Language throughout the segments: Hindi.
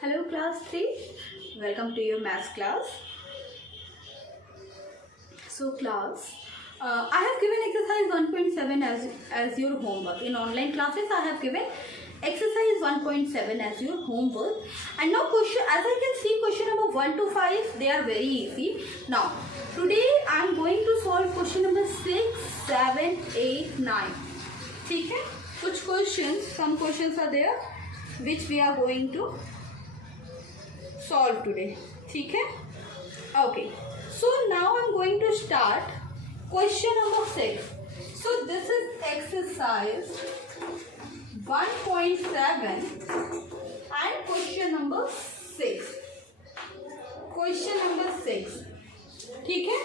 Hello class 3, welcome to your maths class. So class, I have given exercise 1.7 as your homework. In online classes I have given exercise 1.7 as your homework. And now question, as I can see, question number 1 to 5, they are very easy. Now today I am going to solve question number 6, 7, 8, 9. ठीक है, कुछ questions, some questions are there which we are going to solve today. ठीक है, okay. So now I'm going to start question number 6. So this is exercise 1.7 and question number 6. Question number 6. ठीक है.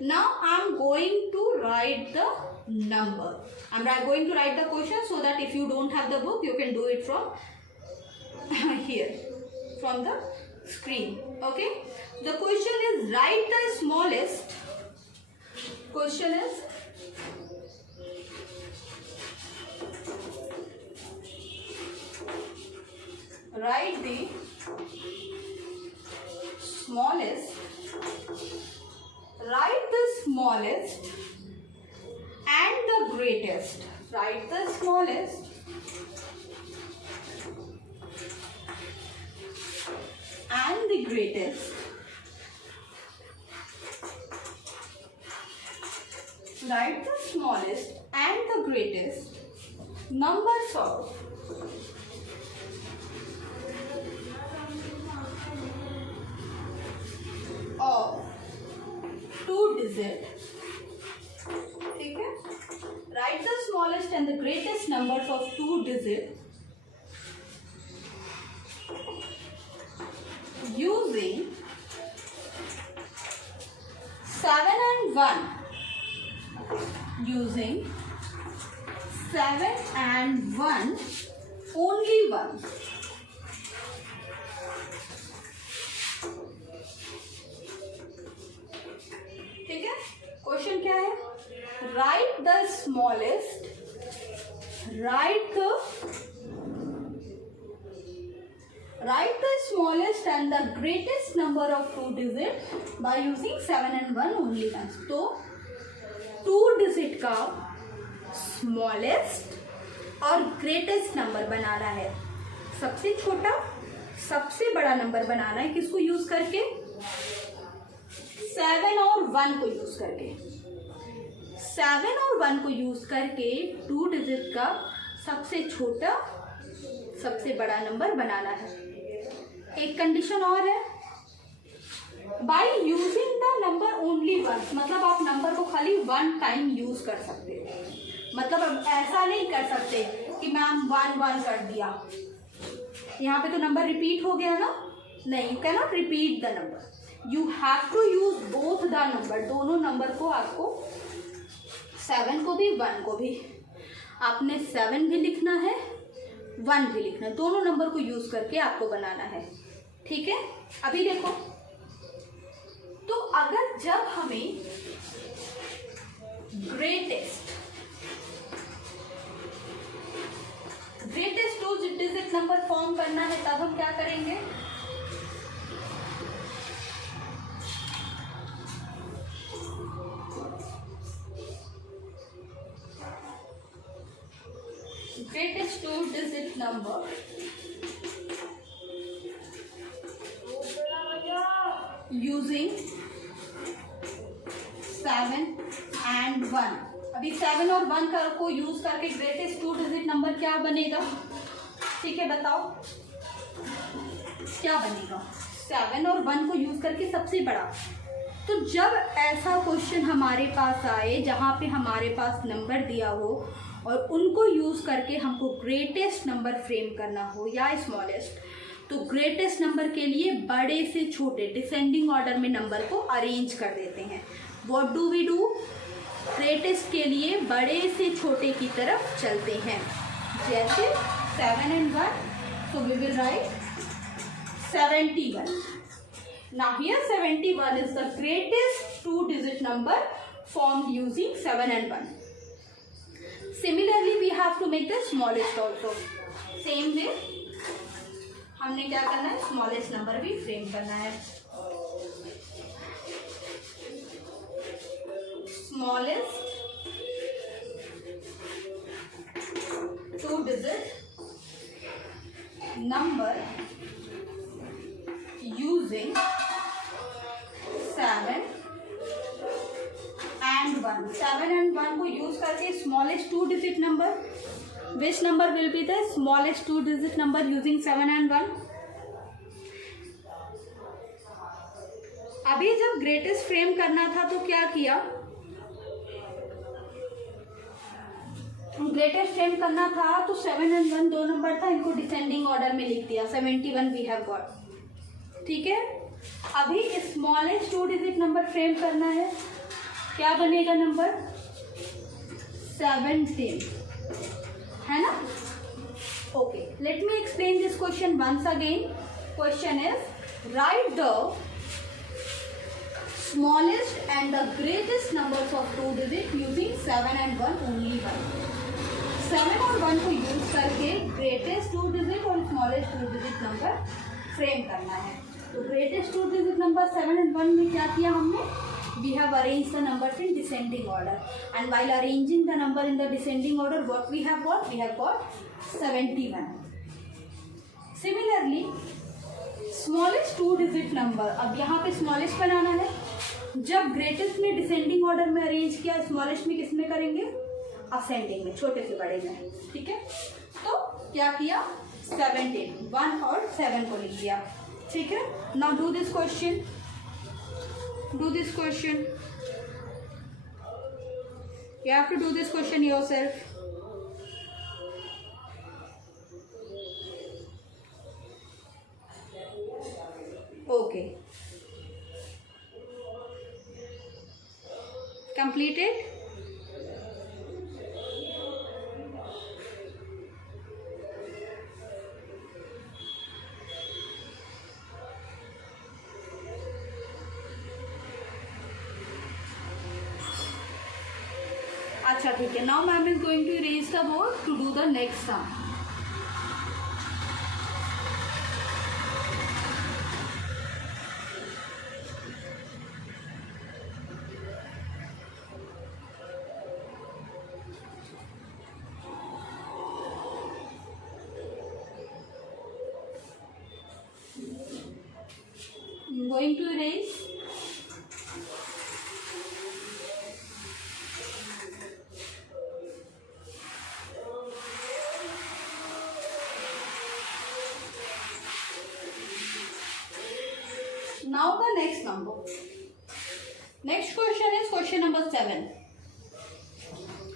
Now I'm going to write the number. I'm going to write the question so that if you don't have the book, you can do it from here, from the screen. Okay. The question is, write the smallest. Question is, write the smallest. Write the smallest and the greatest. Write the smallest and the greatest. Write the smallest and the greatest numbers of two digit. ठीक है? Write the smallest and the greatest numbers of two digit using 7 and 1. Using 7 and 1, only 1. ठीक है, क्वेश्चन क्या है? Write the smallest, write the smallest and the greatest number of two digits by using 7 and 1 only 1. तो टू डिजिट का स्मॉलेस्ट और ग्रेटेस्ट नंबर बनाना है. सबसे छोटा सबसे बड़ा नंबर बनाना है. किसको यूज करके? 7 और 1 को यूज करके. 7 और 1 को यूज करके टू डिजिट का सबसे छोटा सबसे बड़ा नंबर बनाना है. एक कंडीशन और है, by using the number only once. मतलब आप नंबर को खाली 1 टाइम यूज कर सकते हो. मतलब अब ऐसा नहीं कर सकते कि मैम 1 कर दिया, यहाँ पे तो नंबर रिपीट हो गया ना. नहीं, you can not repeat the number. You have to use both the number. दोनों नंबर को आपको, 7 को भी 1 को भी, आपने 7 भी लिखना है 1 भी लिखना है. दोनों नंबर को यूज करके आपको बनाना है. ठीक है, अभी देखो. तो अगर जब हमें greatest two digit number form करना है, तब हम क्या करेंगे? Greatest two digit number using 7 and 1. अभी 7 और 1 को यूज करके ग्रेटेस्ट टू डिजिट नंबर क्या बनेगा? ठीक है, बताओ क्या बनेगा? 7 और 1 को यूज करके सबसे बड़ा. तो जब ऐसा क्वेश्चन हमारे पास आए जहाँ पे हमारे पास नंबर दिया हो और उनको यूज करके हमको ग्रेटेस्ट नंबर फ्रेम करना हो या स्मॉलेस्ट, तो ग्रेटेस्ट नंबर के लिए बड़े से छोटे डिसेंडिंग ऑर्डर में नंबर को अरेंज कर देते हैं. What do we do? Greatest के लिए बड़े से छोटे की तरफ चलते हैं. जैसे 7 and 1, so we will write 71. Now here 71 is the greatest two digit number formed using 7 and 1. Similarly, we have to make the smallest also. Same way, हमने क्या करना है, स्मॉलेस्ट नंबर भी फ्रेम करना है। Smallest 2 digit number using 7 and 1। 7 and 1 को यूज करके smallest 2 digit number, which number will be the smallest 2 digit number using 7 and 1। अभी जब ग्रेटेस्ट फ्रेम करना था तो क्या किया, ग्रेटेस्ट फ्रेम करना था तो 7 and 1 दो नंबर था, इनको डिसेंडिंग ऑर्डर में लिख दिया। 71 वी हैव गॉट। ठीक है, अभी स्मॉलेस्ट 2 डिजिट नंबर फ्रेम करना है, क्या बनेगा नंबर 17, है ना। Okay, let me explain this question once again. Question is write the smallest and the greatest numbers of 2 digit using 7 and 1 only 1। 7 और 1 को यूज करके ग्रेटेस्ट 2 डिजिट और स्मॉलेस्ट 2 डिजिट नंबर फ्रेम करना है। तो ग्रेटेस्ट 2 डिजिट नंबर 7 and 1 में क्या किया हमने, we have arranged the numbers in descending order, and while arranging the number in the descending order, what we have got, we have got 71। Similarly, smallest 2 digit number, अब यहाँ पे smallest बनाना है। जब greatest में descending order में arrange किया, smallest में किस में करेंगे, ascending में, छोटे से बड़े में। ठीक है, तो क्या किया, 17, 1 और 7 को लिख दिया। ठीक है, now do this question। Do this question. You have to do this question yourself. Okay. Completed? अच्छा ठीक है, now ma'am is going to erase the board to do the next sum. Going to erase. Now the next number. Next question is question number 7.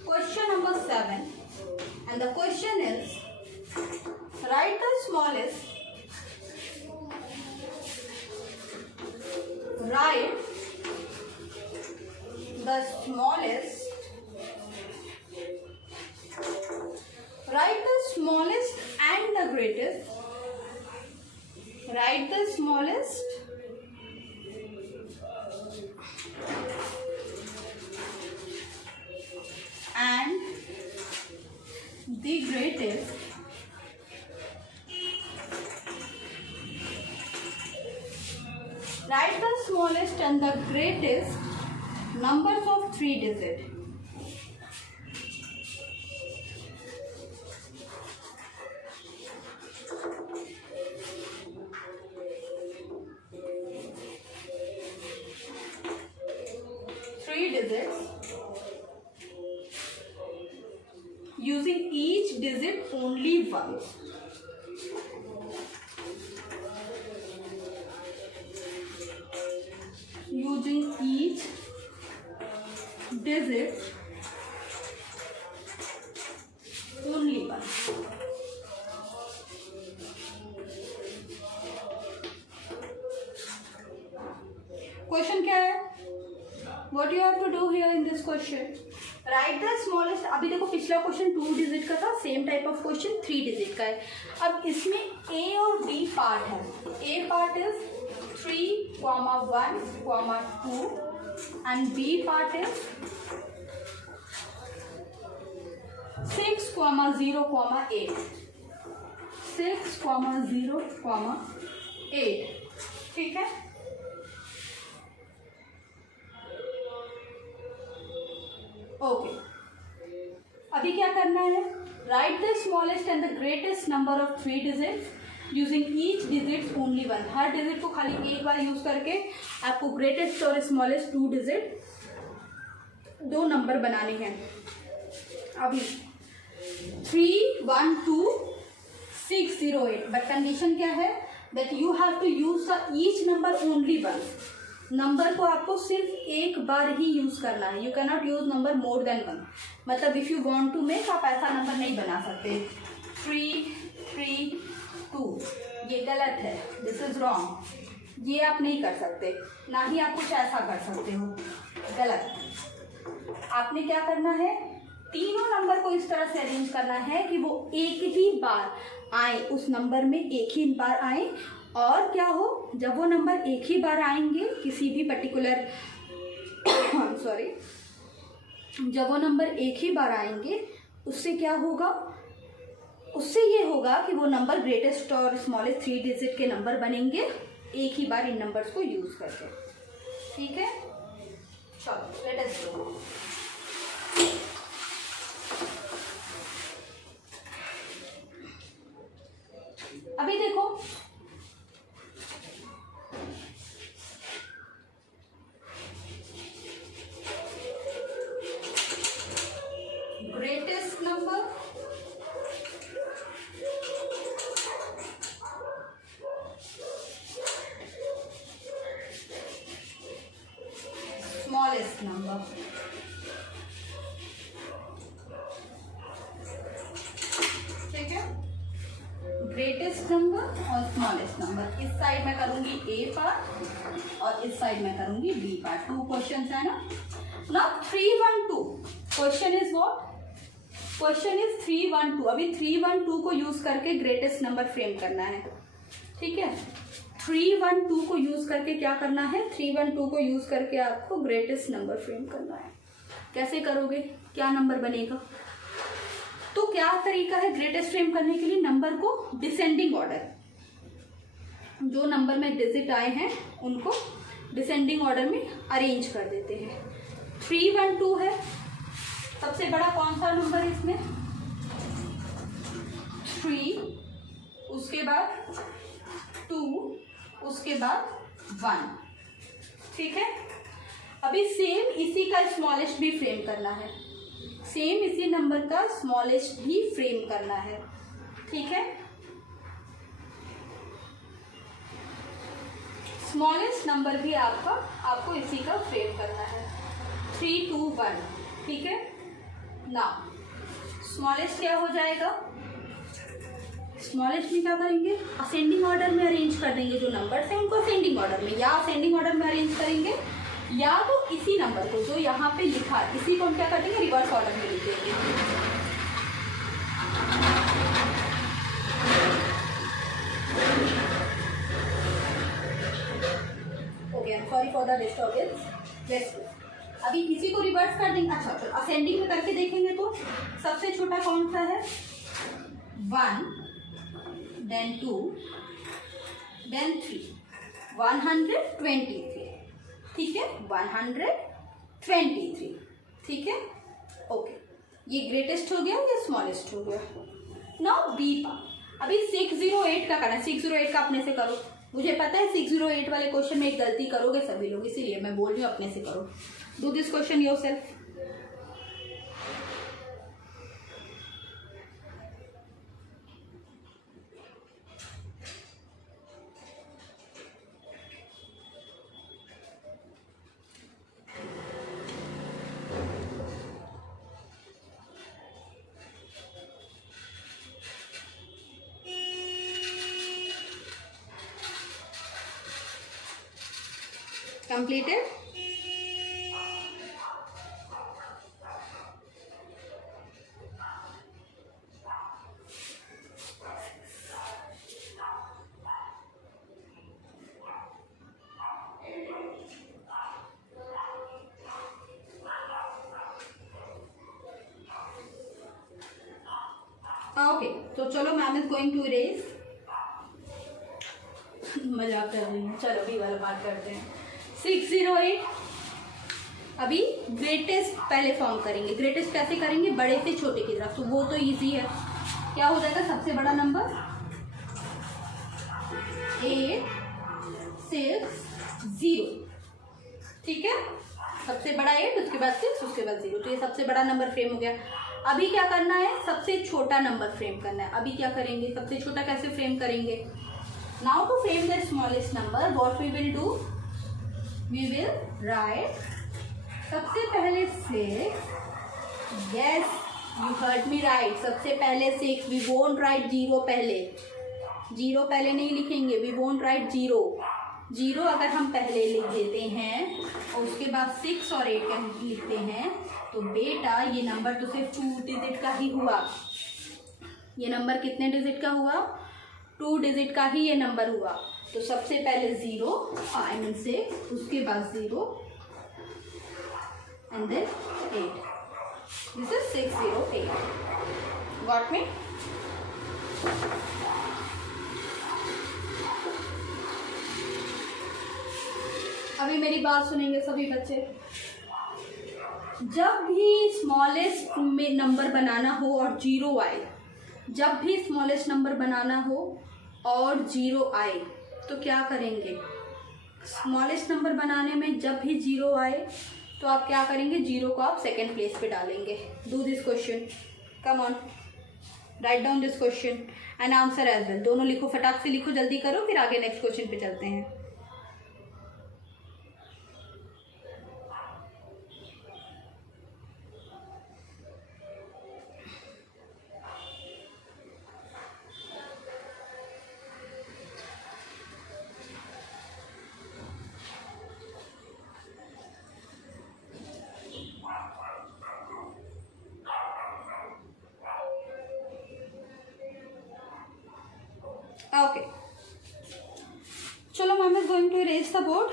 Question number 7, and the question is write the smallest. Write the smallest. Write the smallest and the greatest. Write the smallest and the greatest write the smallest and the greatest numbers of 3 digit. Using each digit only once. Using each digit only once. Question क्या है? What you have to do here in this question? Right the smallest. अभी देखो पिछला क्वेश्चन 2 डिजिट का था, same type of question 3 digit का है। अब इसमें ए और बी पार्ट है। A part is 3, 1, 2 and B part is 6, 0, 8। 6,0,8, ठीक है। ओके, अभी क्या करना है, right the smallest and the greatest number of 3 digits using each digit only 1। Her digit को खाली एक बार यूज करके आपको ग्रेटेस्ट और स्मॉलेस्ट 2 डिजिट, 2 नंबर बनाने हैं। अभी 312,608, बट कंडीशन क्या है, that you have to use the each number only once. Number को आपको सिर्फ एक बार ही यूज करना है, you can not use number more than 1। मतलब if you want to make, आप ऐसा नंबर नहीं बना सकते 3, 3, 2, ये गलत है, दिस इज रॉन्ग, ये आप नहीं कर सकते, ना ही आप कुछ ऐसा कर सकते हो, गलत। आपने क्या करना है, तीनों नंबर को इस तरह से अरेंज करना है कि वो एक ही बार आए, उस नंबर में एक ही बार आए। और क्या हो, जब वो नंबर एक ही बार आएंगे किसी भी पर्टिकुलर सॉरी, जब वो नंबर एक ही बार आएंगे, उससे क्या होगा, उससे ये होगा कि वो नंबर ग्रेटेस्ट और स्मॉलेस्ट 3 डिजिट के नंबर बनेंगे एक ही बार इन नंबर्स को यूज करके, ठीक है। चलो लेट अस गो। अभी देखो, ग्रेटेस्ट नंबर, स्मॉलेस्ट नंबर, ठीक है। ग्रेटेस्ट नंबर और स्मॉलेस्ट नंबर, इस साइड में करूंगी ए पार्ट और इस साइड में करूंगी बी पार्ट। 2 क्वेश्चन है ना। Now 312, question is what, question is 312। अभी 312 को यूज करके ग्रेटेस्ट नंबर फ्रेम करना है, ठीक है। 312 को यूज करके क्या करना है, 312 को यूज करके आपको ग्रेटेस्ट नंबर फ्रेम करना है। कैसे करोगे, क्या नंबर बनेगा, तो क्या तरीका है ग्रेटेस्ट फ्रेम करने के लिए, नंबर को डिसेंडिंग ऑर्डर, जो नंबर में डिजिट आए हैं उनको डिसेंडिंग ऑर्डर में अरेंज कर देते हैं। 312 है, सबसे बड़ा कौन सा नंबर है इसमें, 3, उसके बाद 2, उसके बाद 1, ठीक है। अभी सेम इसी का स्मॉलेस्ट भी फ्रेम करना है, सेम इसी नंबर का स्मॉलेस्ट भी फ्रेम करना है, ठीक है। स्मॉलेस्ट नंबर भी आपको इसी का फ्रेम करना है, 3, 2, 1, ठीक है ना। स्मॉलेस्ट क्या हो जाएगा, स्मॉलेस्ट में क्या करेंगे, असेंडिंग ऑर्डर में अरेंज कर देंगे, जो नंबर्स हैं उनको असेंडिंग ऑर्डर में, या असेंडिंग ऑर्डर में अरेंज करेंगे, या तो इसी नंबर को जो यहाँ पे लिखा है इसी को हम क्या कर देंगे, रिवर्स ऑर्डर में लिख देंगे। Okay, I am sorry for the disturbance. Let's go, अभी इसी को रिवर्स कर देंगे। अच्छा, तो असेंडिंग में करके देखेंगे तो सबसे छोटा कौन सा है, 1, देन 2, देन 3, 123, ठीक है, 123, ठीक है। ओके, ये ग्रेटेस्ट हो गया या स्मॉलेस्ट हो गया। नाउ बी पार्ट, अभी 608 का करना है, 608 का अपने से करो। मुझे पता है 608 वाले क्वेश्चन में एक गलती करोगे सभी लोग, इसीलिए मैं बोल रही हूँ अपने से करो। Do this question yourself. Completed? Okay, तो चलो ma'am is going to erase, मजाक कर रही हूँ, चलो बी वाला पार्ट करते हैं। 608, अभी ग्रेटेस्ट पहले फॉर्म करेंगे। ग्रेटेस्ट कैसे करेंगे? बड़े से छोटे की तरफ, तो वो तो इजी है। क्या हो जाएगा? सबसे बड़ा नंबर 8 6 0, ठीक है। सबसे बड़ा 8, उसके बाद 6, उसके बाद 0, तो ये सबसे बड़ा नंबर फ्रेम हो गया। अभी क्या करना है? सबसे छोटा नंबर फ्रेम करना है। अभी क्या करेंगे? सबसे छोटा कैसे फ्रेम करेंगे? Now to frame the smallest number what we will do, we will write सबसे पहले 6, yes you heard me right, सबसे पहले 6, वी वोंट राइट 0 पहले, 0 पहले नहीं लिखेंगे, वी वोंट राइट 0 अगर हम पहले लिख देते हैं और उसके बाद 6 और 8 लिखते हैं तो बेटा ये नंबर तो सिर्फ 2 डिजिट का ही हुआ। ये नंबर कितने डिजिट का हुआ? 2 डिजिट का ही ये नंबर हुआ। तो सबसे पहले 0 आई मीन 6, उसके बाद 0 and then 8, this is 608, got me? अभी मेरी बात सुनेंगे सभी बच्चे। जब भी स्मॉलेस्ट में नंबर बनाना हो और 0 आए, जब भी स्मॉलेस्ट नंबर बनाना हो और 0 आए तो क्या करेंगे? स्मॉलेस्ट नंबर बनाने में जब भी 0 आए तो आप क्या करेंगे? 0 को आप सेकेंड प्लेस पे डालेंगे। Do this question, come on, write down this question and answer as well. दोनों लिखो, फटाक से लिखो, जल्दी करो, फिर आगे नेक्स्ट क्वेश्चन पे चलते हैं। ओके, चलो ma'am is going to erase the board.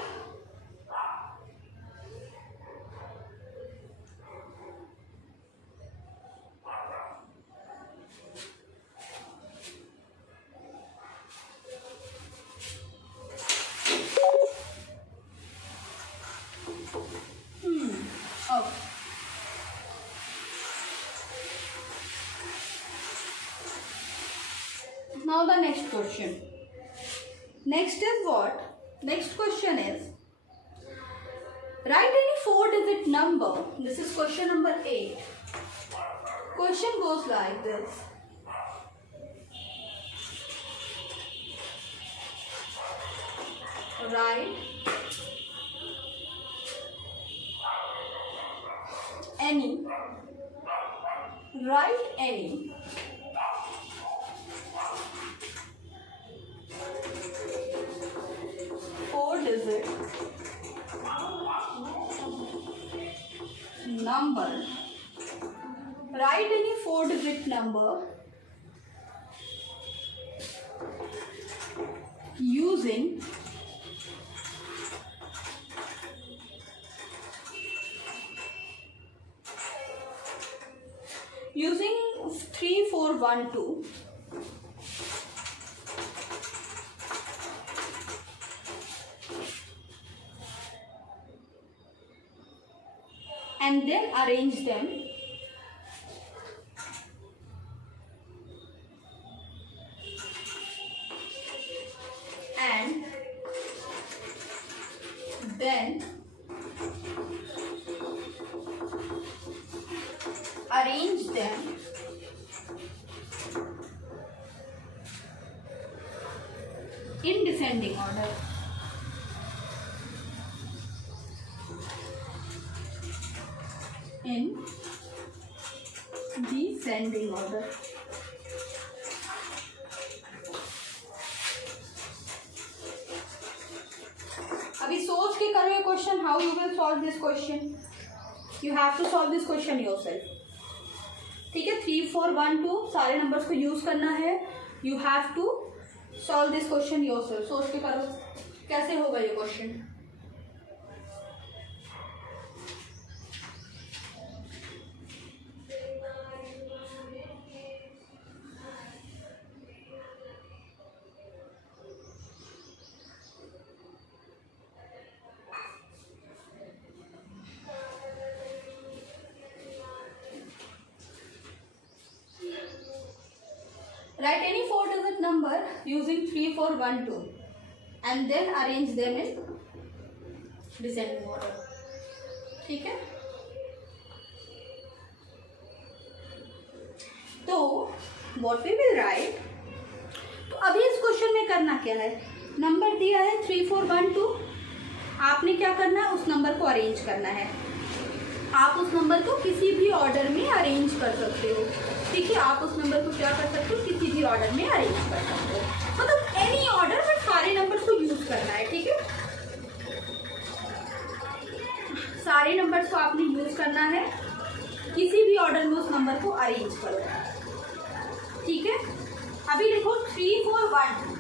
Now the next question. Next is what? Next question is, write any 4-digit number. This is question number 8. Question goes like this. Write any 4-digit number. Write any 4-digit number using using 3412 and then arrange them and then arrange them in descending order. In descending order. अभी सोच के करो ये question, how you will solve this question. You have to solve this question yourself. ठीक है, 3 4 1 2 सारे नंबर्स को यूज करना है. You have to solve this question yourself. सोच के करो कैसे होगा ये question. Write any 4-digit number using 3, 4, 1, 2 and then arrange them in descending order. ठीक है, तो what we will write, तो अभी इस क्वेश्चन में करना क्या है, नंबर दिया है 3, 4, 1, 2, आपने क्या करना है, उस नंबर को अरेंज करना है। आप उस नंबर को किसी भी ऑर्डर में अरेंज कर सकते हो, ठीक है, आप उस नंबर को क्या कर सकते हो, किसी भी ऑर्डर में अरेंज कर सकते हो, मतलब एनी ऑर्डर, बट सारे नंबर को यूज करना है, ठीक है, सारे नंबर्स को आपने यूज करना है, किसी भी ऑर्डर में उस नंबर को अरेंज करो, ठीक है। अभी देखो 3, 4, 1, 2,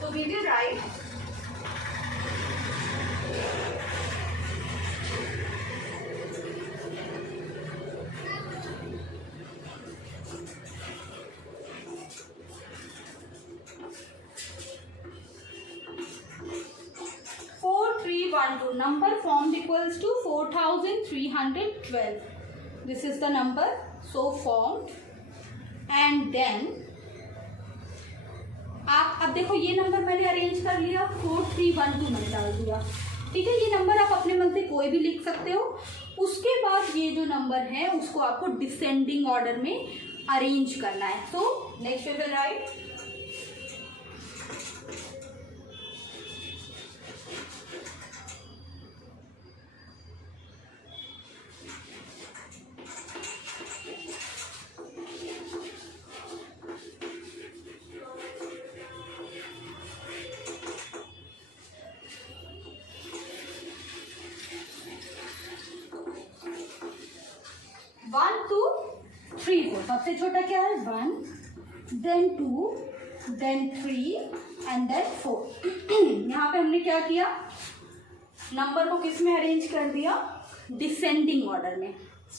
तो we will write 4312. Number formed equals to 4312. This is the number so formed. And then आप अब देखो ये नंबर मैंने अरेंज कर लिया, 4312 मैंने डाल दिया, ठीक है। ये नंबर आप अपने मन से कोई भी लिख सकते हो। उसके बाद ये जो नंबर है उसको आपको डिसेंडिंग ऑर्डर में अरेंज करना है। तो नेक्स्ट वी विल राइट 1 2 3 4। सबसे छोटा क्या है 1, देन 2, देन 3 एंड देन 4। यहाँ पे हमने क्या किया, नंबर को किस में अरेंज कर दिया, डिसेंडिंग ऑर्डर में।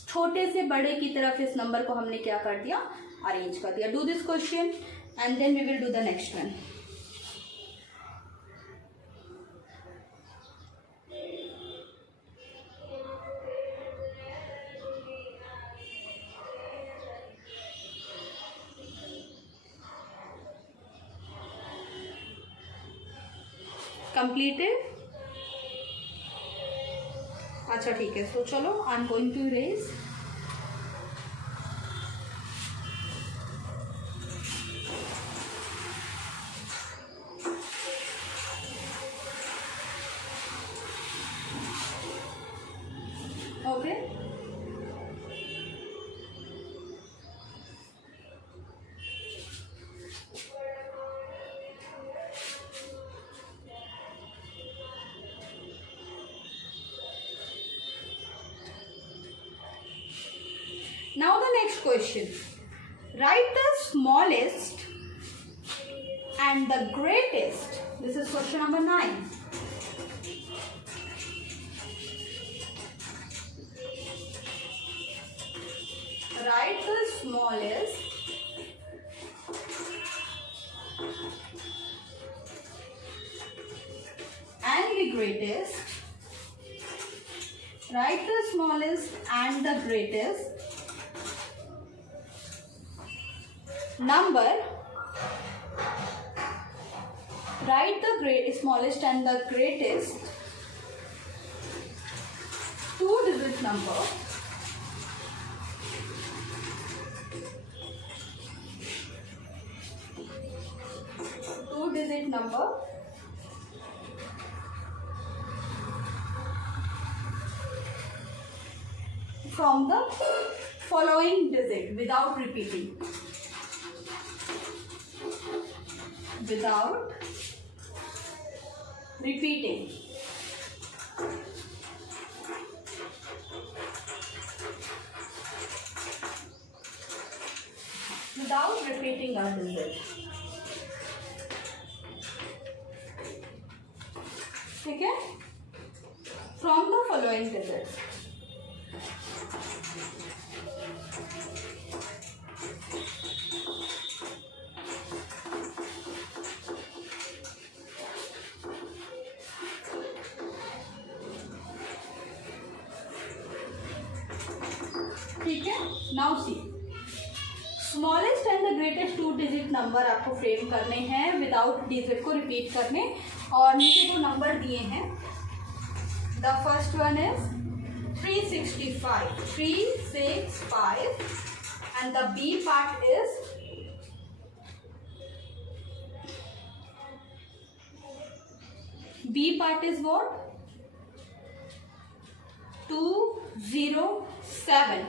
छोटे से बड़े की तरफ इस नंबर को हमने क्या कर दिया, अरेंज कर दिया। Do this question and then we will do the next one. Completed, अच्छा ठीक है। तो चलो I am going to erase. Okay, now the next question, write the smallest and the greatest. This is question number 9. Write the smallest and the greatest. Write the smallest and the greatest number. Write the smallest and the greatest 2-digit number from the following digit without repeating. Without repeating. Without repeating a digit. ठीक है, from the following digits. ठीक है, now see, smallest and the greatest 2 2 digit number आपको फ्रेम करने हैं विदाउट डिजिट को रिपीट करने। और नीचे जो नंबर दिए हैं, the first one is 365 and the B part is what? 207.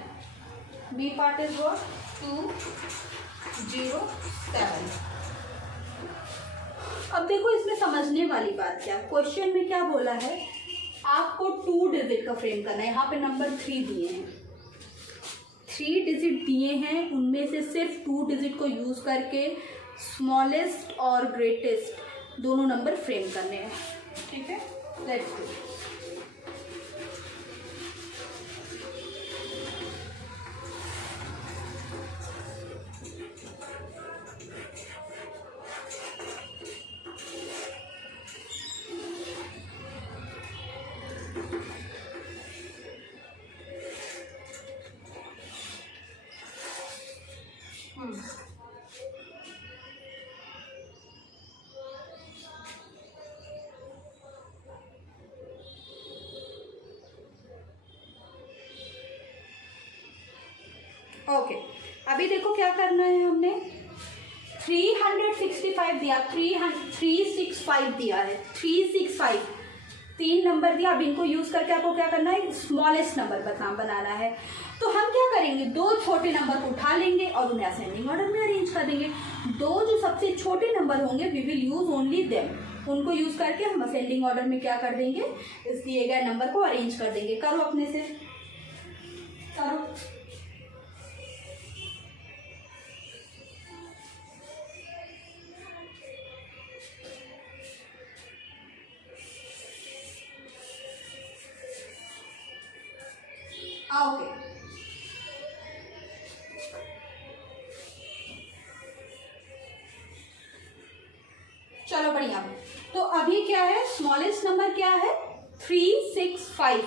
B part is what? 207. अब देखो इसमें समझने वाली बात क्या, क्वेश्चन में क्या बोला है, आपको 2 डिजिट का फ्रेम करना है। यहाँ पे नंबर 3 दिए हैं, 3 डिजिट दिए हैं, उनमें से सिर्फ 2 डिजिट को यूज करके स्मॉलेस्ट और ग्रेटेस्ट दोनों नंबर फ्रेम करने हैं। ठीक है, लेट्स डू। ओके, अभी देखो क्या करना है, हमने 365 दिया, 365 दिया है, 365 3 नंबर दिया। अब इनको यूज करके आपको क्या करना है, स्मॉलेस्ट नंबर बनाना है। तो हम क्या करेंगे, 2 छोटे नंबर को उठा लेंगे और उन्हें असेंडिंग ऑर्डर में अरेंज कर देंगे। 2 जो सबसे छोटे नंबर होंगे, we will use only them, उनको यूज करके हम असेंडिंग ऑर्डर में क्या कर देंगे, इस दिए गए नंबर को अरेंज कर देंगे। करो अपने से, करो। ओके, चलो बढ़िया। तो अभी क्या है, स्मॉलेस्ट नंबर क्या है, 365,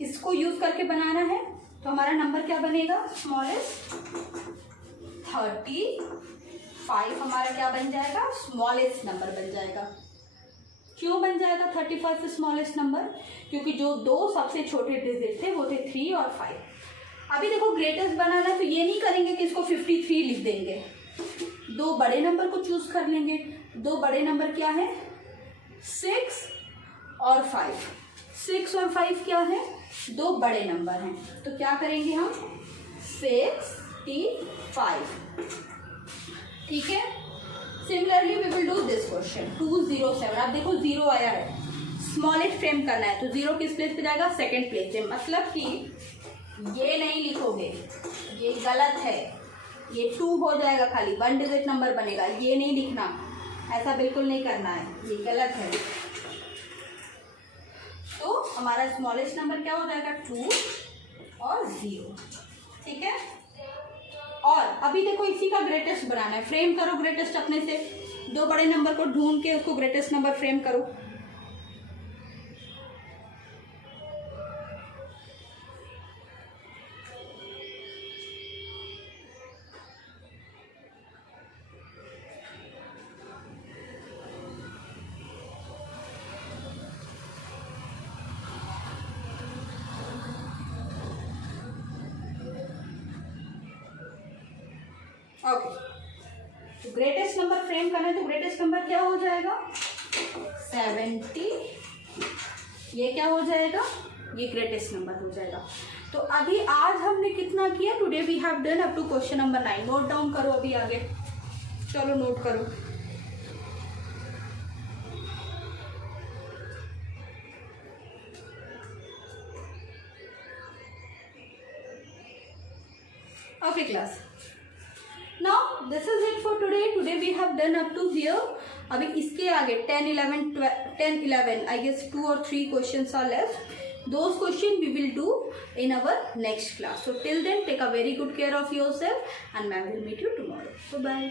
इसको यूज करके बनाना है। तो हमारा नंबर क्या बनेगा, स्मॉलेस्ट 35 हमारा क्या बन जाएगा, स्मॉलेस्ट नंबर बन जाएगा। क्यों बन जाएगा 35 स्मॉलेस्ट नंबर, क्योंकि जो 2 सबसे छोटे डिजिट थे वो थे 3 और 5। अभी देखो ग्रेटेस्ट बनाना है, तो ये नहीं करेंगे कि इसको 53 लिख देंगे, 2 बड़े नंबर को चूज कर लेंगे। 2 बड़े नंबर क्या है, 6 और 5। 6 और 5 क्या है, 2 बड़े नंबर हैं। तो क्या करेंगे हम, 65। ठीक है, similarly we will do this question 207। आप देखो 0 आया है, स्मॉलेस्ट फ्रेम करना है, तो 0 किस प्लेस पे जाएगा, सेकंड प्लेस पे। मतलब कि ये नहीं लिखोगे, ये गलत है, ये 2 हो जाएगा, खाली 1 डिजिट नंबर बनेगा, ये नहीं लिखना, ऐसा बिल्कुल नहीं करना है, ये गलत है। तो हमारा स्मॉलेस्ट नंबर क्या हो जाएगा, 2 और 0। ठीक है, और अभी देखो इसी का ग्रेटेस्ट बनाना है, फ्रेम करो ग्रेटेस्ट अपने से, 2 बड़े नंबर को ढूंढ के उसको ग्रेटेस्ट नंबर फ्रेम करो। ओके, तो ग्रेटेस्ट नंबर फ्रेम करना है, तो ग्रेटेस्ट नंबर क्या हो जाएगा, 70। ये क्या हो जाएगा, ये ग्रेटेस्ट नंबर हो जाएगा। तो अभी आज हमने कितना किया, today we have done up to question number 9। Note down करो अभी आगे, चलो नोट करो। Okay class, now this is it for today. Today we have done up to here. अभी इसके आगे 10, 11 I guess 2 or 3 questions are left. Those questions we will do in our next class. So till then, take a very good care of yourself and ma'am will meet you tomorrow. Bye bye.